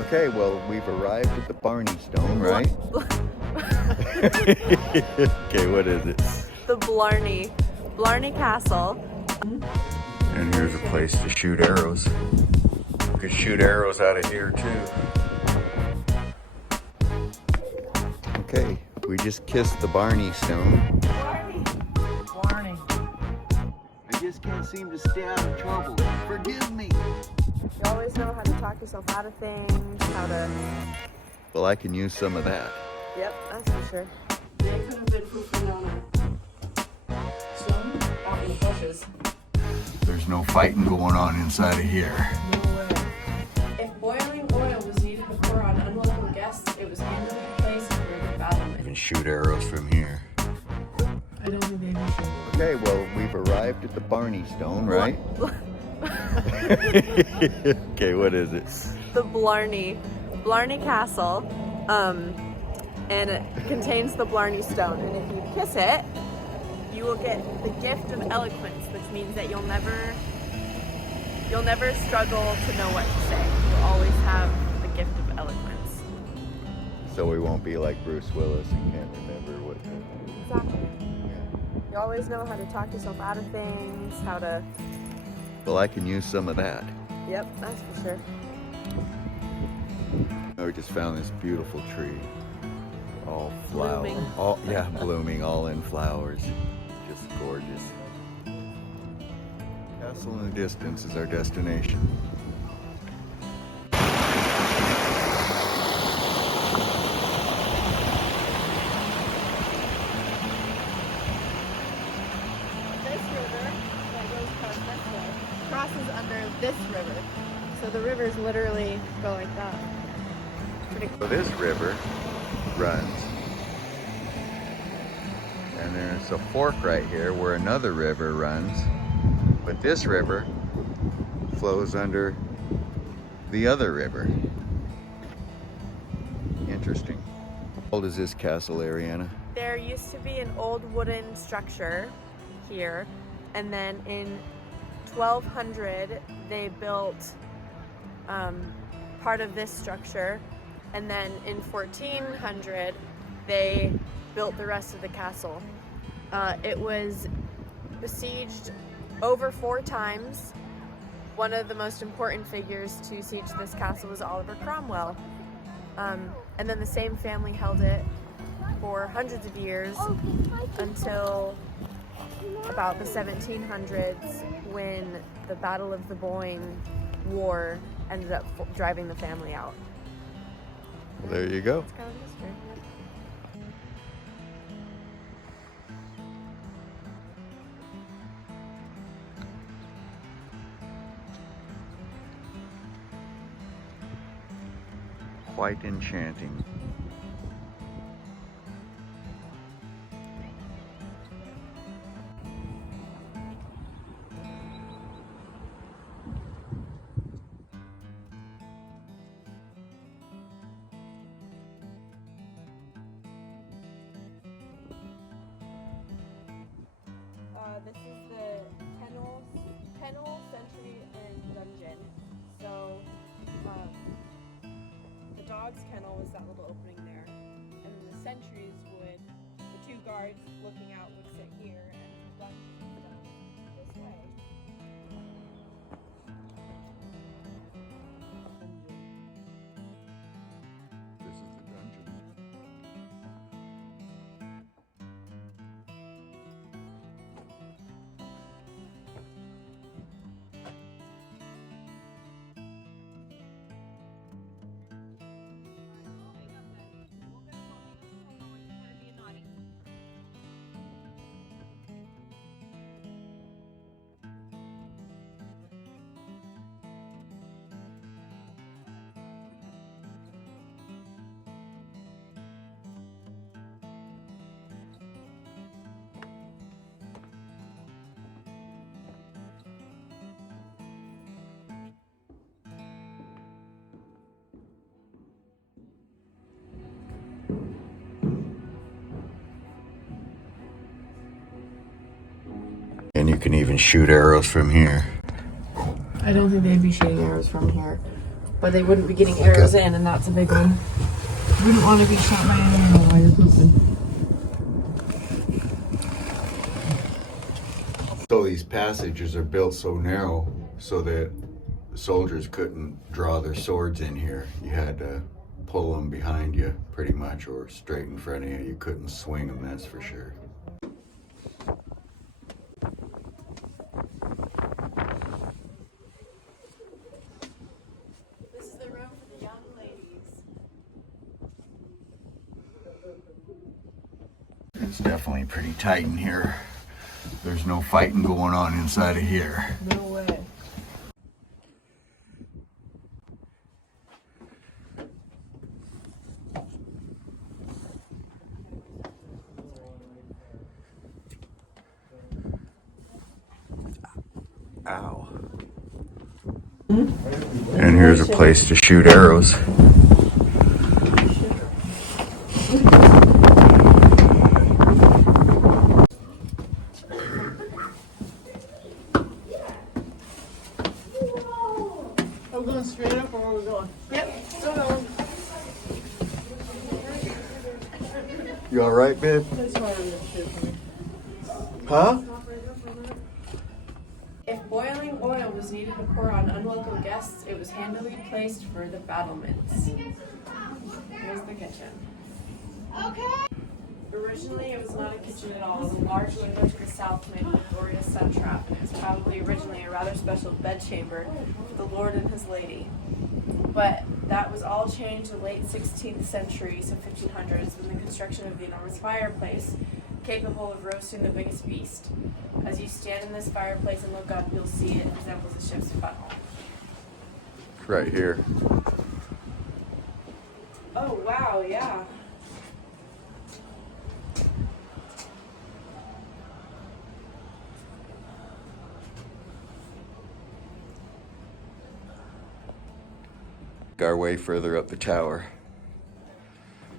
Okay, well, we've arrived at the Blarney Stone, right? Okay, what is it? The Blarney Castle. And here's a place to shoot arrows. You could shoot arrows out of here too. Okay, we just kissed the Blarney Stone. Blarney. I just can't seem to stay out of trouble. Forgive me. You always know how to talk yourself out of things, how to... Well, I can use some of that. Yep, that's for sure. They could have been pooping on a stone out in the bushes. There's no fighting going on inside of here. No way. If boiling oil was needed to pour on unwelcome guests, it was handily placed where the battle You can shoot arrows from here. I don't think they even should. Okay, well, we've arrived at the Blarney Stone, right? Okay, what is it? The Blarney Castle, and it contains the Blarney Stone. And if you kiss it, you will get the gift of eloquence, which means that you'll never struggle to know what to say. You'll always have the gift of eloquence. So we won't be like Bruce Willis and can't remember what. Exactly. You always know how to talk yourself out of things, how to... Well, I can use some of that. Yep, that's for sure. We just found this beautiful tree, all flowers, Blooming. blooming, all in flowers, just gorgeous. Castle in the distance is our destination. This river that goes past this way crosses under this river. So the rivers literally go like that. Pretty So cool. this river runs, and there's a fork right here where another river runs, but this river flows under the other river. Interesting. How old is this castle, Ariana? There used to be an old wooden structure here, and then in 1200 they built part of this structure, and then in 1400 they built the rest of the castle. It was besieged over 4 times. One of the most important figures to siege this castle was Oliver Cromwell. And then the same family held it for hundreds of years until about the 1700s, when the Battle of the Boyne War ended up driving the family out. Well, there you go. That's kind of history. Quite enchanting. This is the kennel, sentry, and dungeon. So the dog's kennel was that little opening there, and then the sentries would, the 2 guards looking out would sit here, and the dungeon was done this way. This is the dungeon. And you can even shoot arrows from here. I don't think they'd be shooting arrows from here. but they wouldn't be getting arrows in, and that's a big one. Wouldn't want to be shot by an arrow while you're pooping. So these passages are built so narrow so that the soldiers couldn't draw their swords in here. You had to pull them behind you pretty much, or straight in front of you. You couldn't swing them, that's for sure. This is the room for the young ladies. It's definitely pretty tight in here. There's no fighting going on inside of here. No way. Ow. And here's a place to shoot arrows. I'm going straight up, or where are we going? Yep, still going. You all right, babe? That's harder than shit for me. Huh? If boiling oil was needed to pour on unwelcome guests, it was handily placed for the battlements. Here's the kitchen. Okay. Originally, it was not a kitchen at all. It was a large window to the south made with a glorious sun trap. It was probably originally a rather special bedchamber for the lord and his lady. But that was all changed in the late 16th century, so 1500s, when the construction of the enormous fireplace, capable of roasting the biggest beast. As you stand in this fireplace and look up, you'll see it resembles a ship's funnel. Right here. Oh, wow, yeah. Our way further up the tower.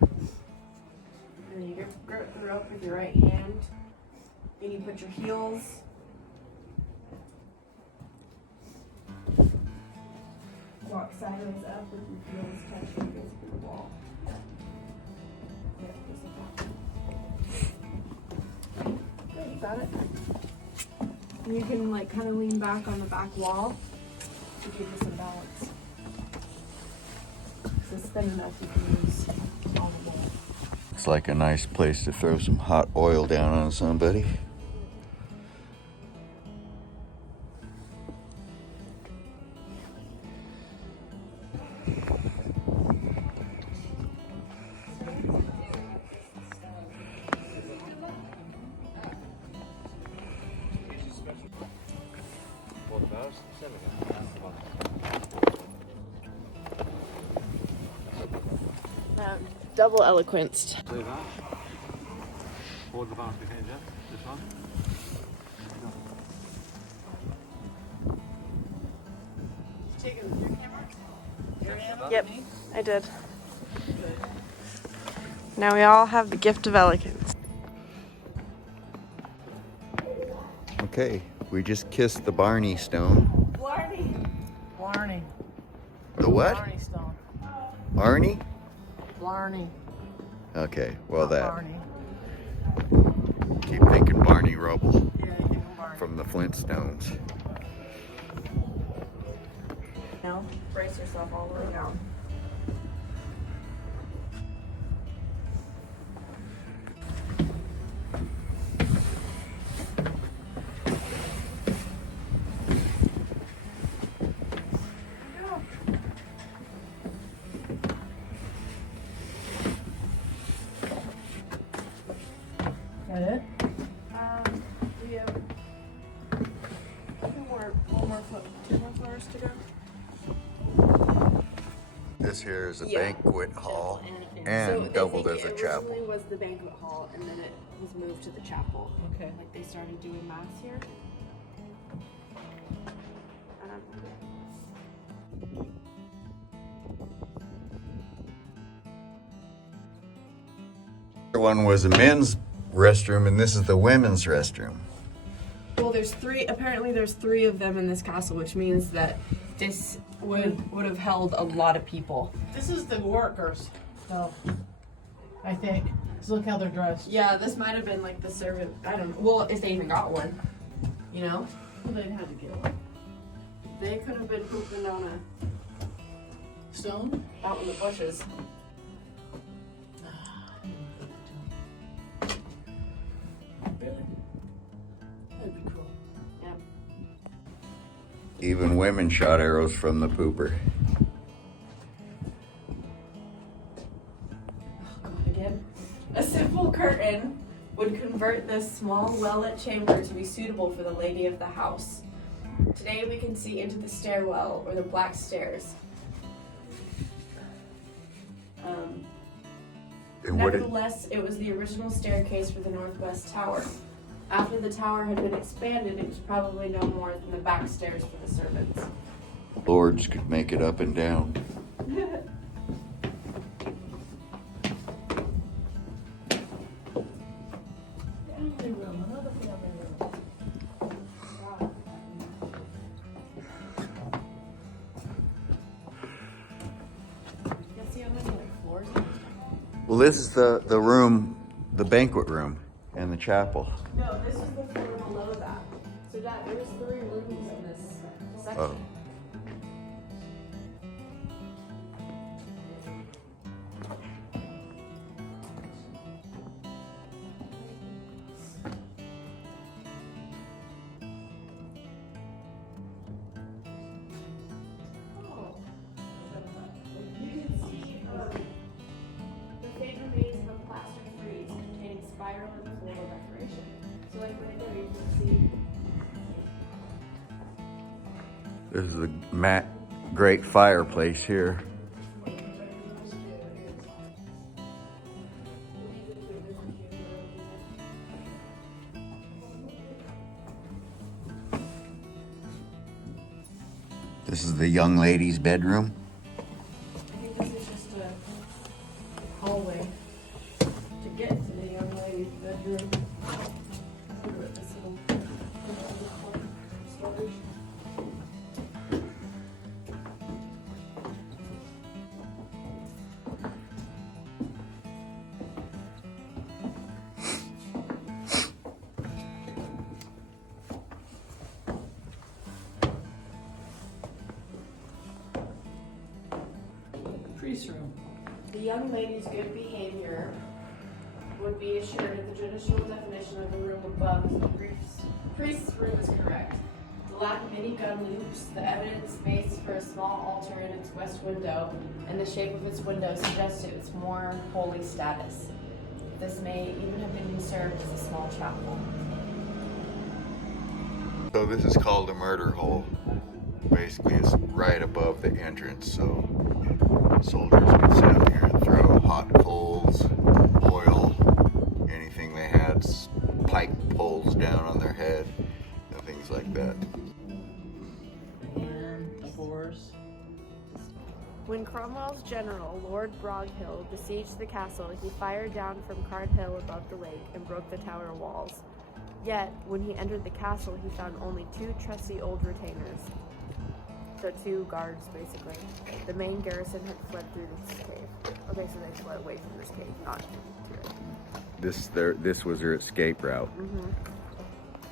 And you grip the rope with your right hand, and you put your heels. Walk sideways up with your heels touching against the wall. Good, got it. And you can like kind of lean back on the back wall to give you some balance. So it's thin enough you can use on the wall. It's like a nice place to throw some hot oil down on somebody. Double eloquenced. Do that. Hold the bounce behind you. This one. Yep, I did. Now we all have the gift of eloquence. Okay, we just kissed the Blarney stone. Blarney. Blarney. The what? Blarney stone. Barney? Blarney. Okay, well that. Blarney. Keep thinking Barney Rubble Yeah, you think of Blarney. from the Flintstones. Now, brace yourself all the way down. Got it? We have one more foot, 2 more floors to go. This here is a Yeah. banquet hall So and I doubled think as a it chapel. originally was the banquet hall, and then it was moved to the chapel. Okay. Like they started doing mass here. The other one was a men's restroom, and this is the women's restroom. Well, there's three. Apparently, there's 3 of them in this castle, which means that this would have held a lot of people. This is the workers, though. I think. So look how they're dressed. Yeah, this might have been like the servant. I don't know. Well, if they even got one, you know? Well, they'd had to get one. They could have been pooping on Stone? out in the bushes. Really? That'd be cool. Yeah. Even women shot arrows from the pooper. Again, a simple curtain would convert this small well-lit chamber to be suitable for the lady of the house. Today we can see into the stairwell or the black stairs. Nevertheless, it was the original staircase for the northwest tower. After the tower had been expanded, it was probably no more than the back stairs for the servants. Lords could make it up and down. Well, this is the room, the banquet room, and the chapel. No, this was the floor below that. So Dad, there was 3 rooms in this section. Oh. You can see the faint remains of a plaster frieze containing spiral and floral decoration. So like right there you can see. This is the great fireplace here. This is the young lady's bedroom. I think this is just a hallway to get to the young lady's bedroom. This little storage. Priest room. The young lady's good behavior would be assured if the judicial definition of the room above the priest's room is correct. The lack of any gun loops, the evident space for a small altar in its west window, and the shape of its window suggested its more holy status. This may even have been served as a small chapel. So this is called a murder hole. Basically, it's right above the entrance, so soldiers could sit up here and throw hot coals, oil, anything they had, pike poles down on their head, and things like that. And the boars. When Cromwell's general, Lord Broghill, besieged the castle, he fired down from Card Hill above the lake and broke the tower walls. Yet, when he entered the castle, he found only 2 trusty old retainers. So 2 guards, basically. The main garrison had fled through this cave. Okay, so they fled away from this cave, not to it. This was their escape route.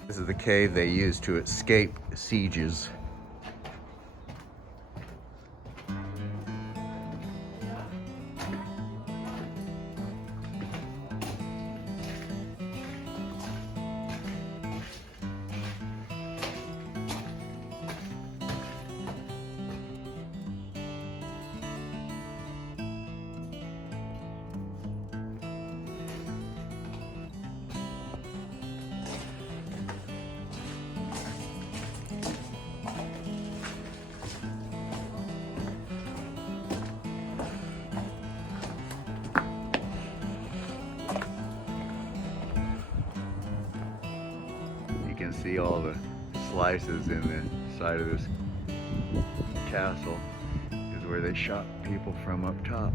This is the cave they used to escape sieges. You can see all the slices in the side of this castle is where they shot people from up top.